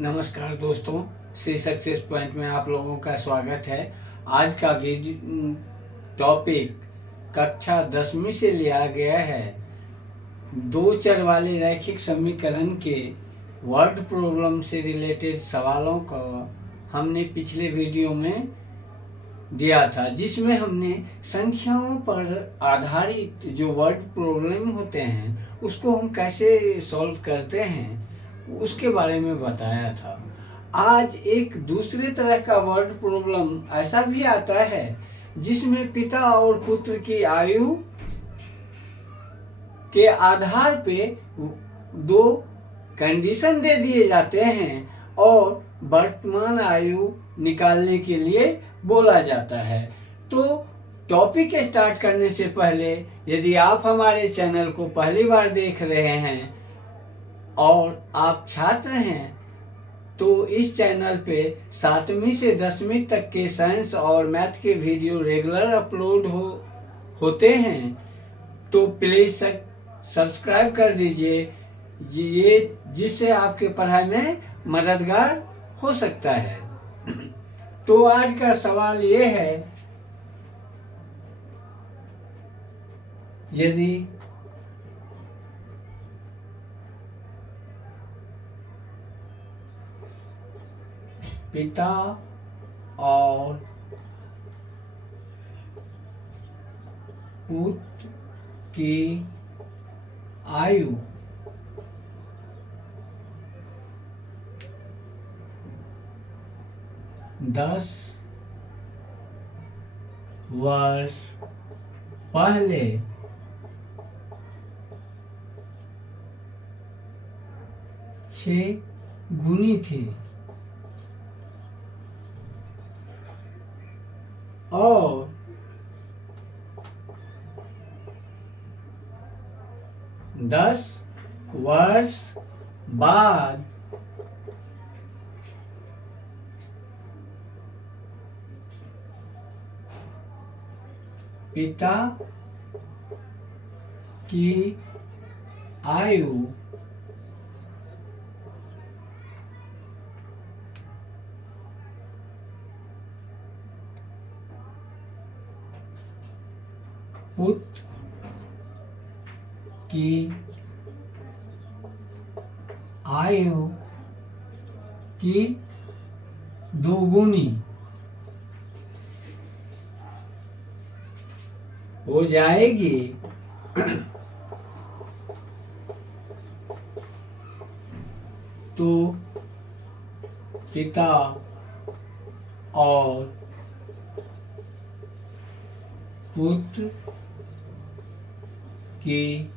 नमस्कार दोस्तों, Shri success point में आप लोगों का स्वागत है। आज का वीडियो टॉपिक कक्षा 10वीं से लिया गया है। दो चर वाले रैखिक समीकरण के वर्ड प्रॉब्लम से रिलेटेड सवालों का हमने पिछले वीडियो में दिया था, जिसमें हमने संख्याओं पर आधारित जो वर्ड प्रॉब्लम होते हैं उसको हम कैसे सॉल्व करते हैं उसके बारे में बताया था। आज एक दूसरे तरह का वर्ड प्रॉब्लम ऐसा भी आता है जिसमें पिता और पुत्र की आयु के आधार पे दो कंडीशन दे दिए जाते हैं और वर्तमान आयु निकालने के लिए बोला जाता है। तो टॉपिक स्टार्ट करने से पहले यदि आप हमारे चैनल को पहली बार देख रहे हैं और आप छात्र हैं तो इस चैनल पे 7वीं से 10वीं तक के साइंस और मैथ के वीडियो रेगुलर अपलोड होते हैं, तो प्लीज़ सब्सक्राइब कर दीजिए, ये जिससे आपके पढ़ाई में मददगार हो सकता है। तो आज का सवाल ये है, यदि पिता और पुत्र की आयु 10 वर्ष पहले छह गुनी थी और 10 वर्ष बाद पिता की आयु 2 हो जाएगी। तो पिता और पुत्र की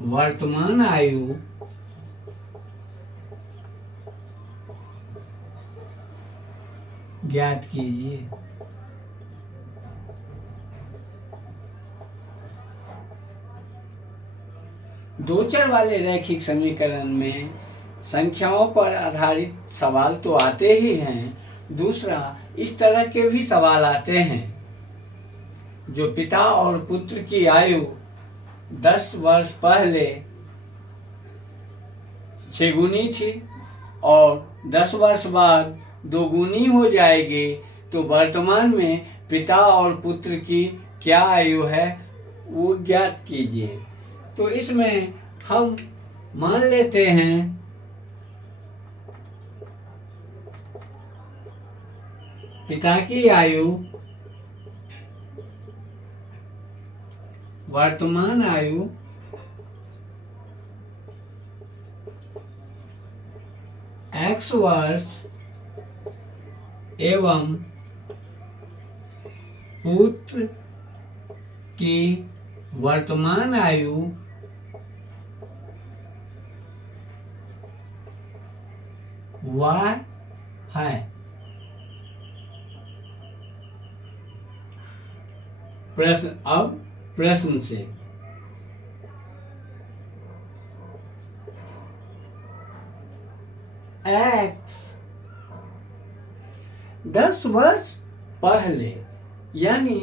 वर्तमान आयु ज्ञात कीजिए। दो चर वाले रैखिक समीकरण में संख्याओं पर आधारित सवाल तो आते ही हैं, दूसरा इस तरह के भी सवाल आते हैं जो पिता और पुत्र की आयु 10 वर्ष पहले 6 गुनी थी और 10 वर्ष बाद 2 गुनी हो जाएगी। तो वर्तमान में पिता और पुत्र की क्या आयु है वो ज्ञात कीजिए। तो इसमें हम मान लेते हैं पिता की आयु, वर्तमान आयु x वर्ष एवं पुत्र की वर्तमान आयु y है। प्रश्न से x 10 वर्ष पहले यानी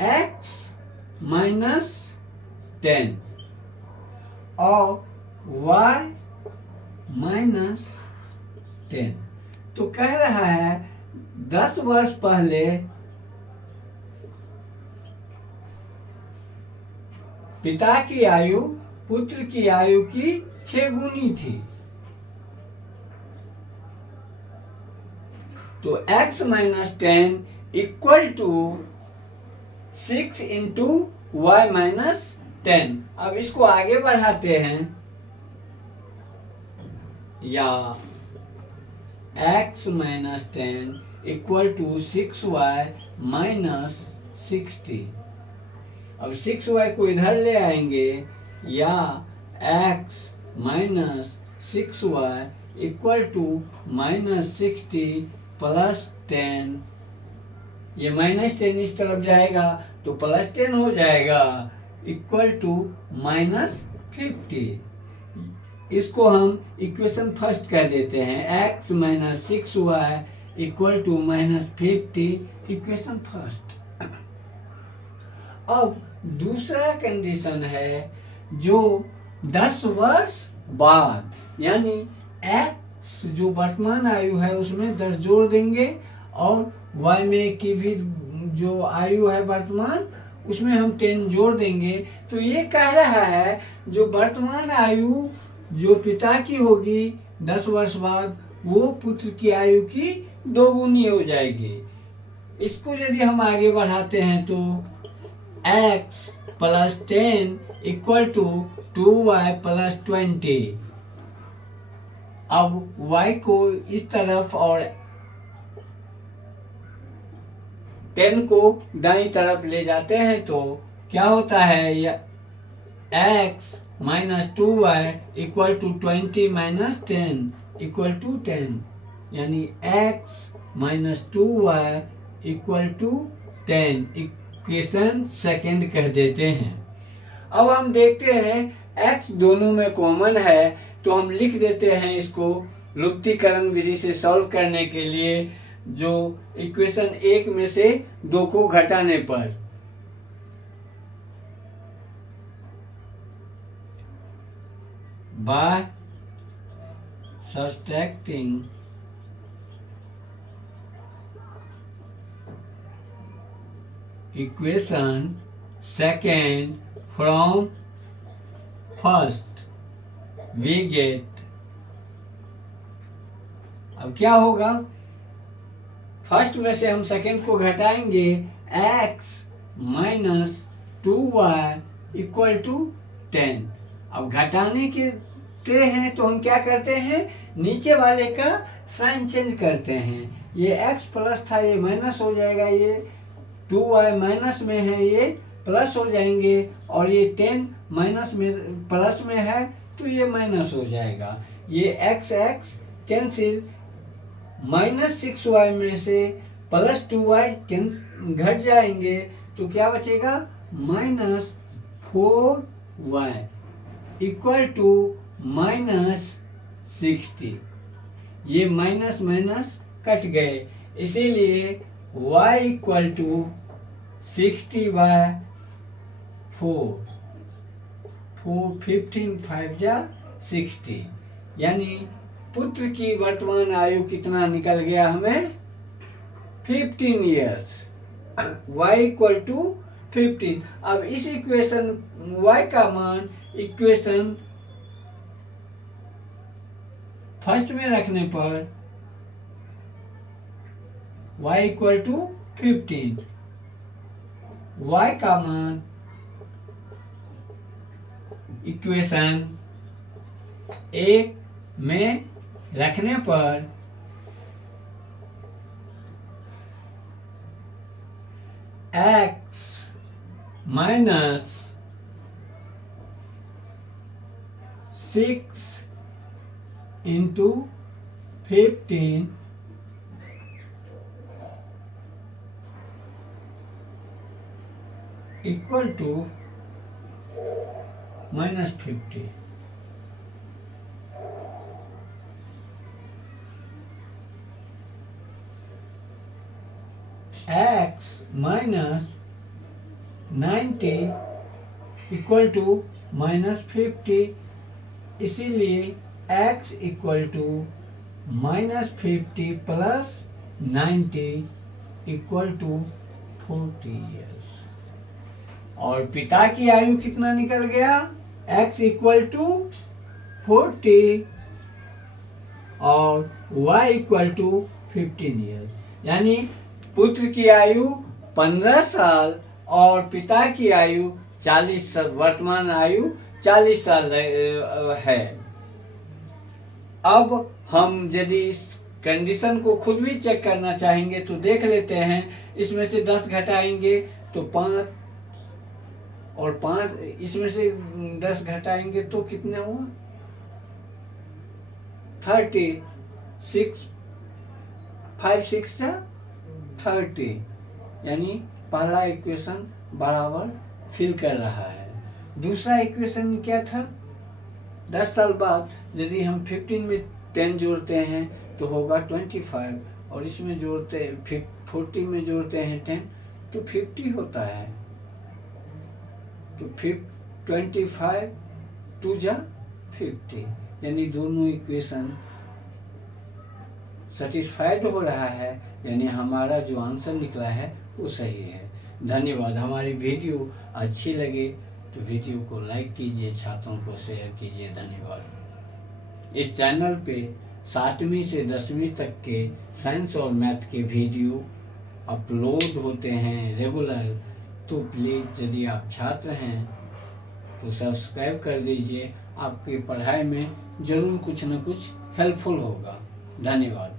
x -10 और y 10। तो कह रहा है 10 वर्ष पहले पिता की आयु पुत्र की आयु की 6 गुनी थी। तो x minus 10 equal to 6 into y minus 10। अब इसको आगे बढ़ाते हैं, या x minus 10 equal to 6y minus 60। अब 6y को इधर ले आएंगे, या x minus 6y equal to minus 60 plus 10। ये माइनस 10 इस तरफ जाएगा तो प्लस 10 हो जाएगा, इक्वल टू माइनस 50। इसको हम इक्वेशन फर्स्ट कह देते हैं, x minus 6y equal to minus 50, equation first. अब दूसरा कंडीशन है जो 10 वर्ष बाद, यानी x जो वर्तमान आयु है उसमें 10 जोड़ देंगे और y में की भी जो आयु है वर्तमान उसमें हम 10 जोड़ देंगे। तो ये कह रहा है जो वर्तमान आयु जो पिता की होगी 10 वर्ष बाद वो पुत्र की आयु की 2 गुनी हो जाएगी। इसको यदि हम आगे बढ़ाते हैं तो x plus 10 equal to 2y plus 20। अब y को इस तरफ और 10 को दाईं तरफ ले जाते हैं तो क्या होता है, x minus 2y equal to 20 minus 10 equal to 10, यानी x minus 2y equal to 10, equation second कह देते हैं। अब हम देखते हैं x दोनों में कॉमन है तो हम लिख देते हैं इसको लुप्तीकरण विधि से सॉल्व करने के लिए, जो इक्वेशन 1 में से 2 को घटाने पर। By subtracting equation second from first we get, अब क्या होगा, फर्स्ट में से हम सेकेंड को घटाएंगे, x minus 2y equal to 10। अब घटाने के हैं तो हम क्या करते हैं, नीचे वाले का साइन चेंज करते हैं। ये x प्लस था ये माइनस हो जाएगा, ये 2y माइनस में है ये प्लस हो जाएंगे, और ये 10 माइनस में प्लस में है तो ये माइनस हो जाएगा। ये x कैंसिल, माइनस 6y में से प्लस 2y घट जाएंगे तो क्या बचेगा, minus 4y equal to minus 60। ये माइनस माइनस कट गए, इसीलिए y इक्वल टू 60/4, 15 5 जा 60, यानी पुत्र की वर्तमान आयु कितना निकल गया हमें, 15 ईयर्स। y equal to 15। अब इस इक्वेशन y का मान इक्वेशन फर्स्ट में रखने पर y इक्वल टू 15, y का मान इक्वेशन ए में रखने पर x minus 6 into 15 equal to minus 50। x minus 90 equal to minus 50, इसीलिए x equal to -50 plus 90 equal to 40 years. और पिता की आयु कितना निकल गया? x इक्वल टू 40 और y इक्वल टू 15 ईयर्स। यानी पुत्र की आयु 15 साल और पिता की आयु 40 साल, वर्तमान आयु 40 साल है। अब हम यदि इस कंडीशन को खुद भी चेक करना चाहेंगे तो देख लेते हैं। इसमें से 10 घटाएंगे तो 5 और 5, इसमें से 10 घटाएंगे तो कितने हुआ? 36, 5 6 30। यानी पहला इक्वेशन बराबर फिल कर रहा है। दूसरा इक्वेशन क्या था? 10 साल बाद यदि हम 15 में 10 जोड़ते हैं तो होगा 25, और इसमें जोड़ते 40 में जोड़ते हैं 10 तो 50 होता है। तो 25 2 जा 50, यानी दोनों इक्वेशन सेटिस्फाइड हो रहा है, यानी हमारा जो आंसर निकला है वो सही है। धन्यवाद। हमारी वीडियो अच्छी लगे तो वीडियो को लाइक कीजिए, छात्रों को शेयर कीजिए। धन्यवाद। इस चैनल पे 7वीं से 10वीं तक के साइंस और मैथ के वीडियो अपलोड होते हैं रेगुलर, तो प्लीज़ यदि आप छात्र हैं तो सब्सक्राइब कर दीजिए। आपकी पढ़ाई में ज़रूर कुछ न कुछ हेल्पफुल होगा। धन्यवाद।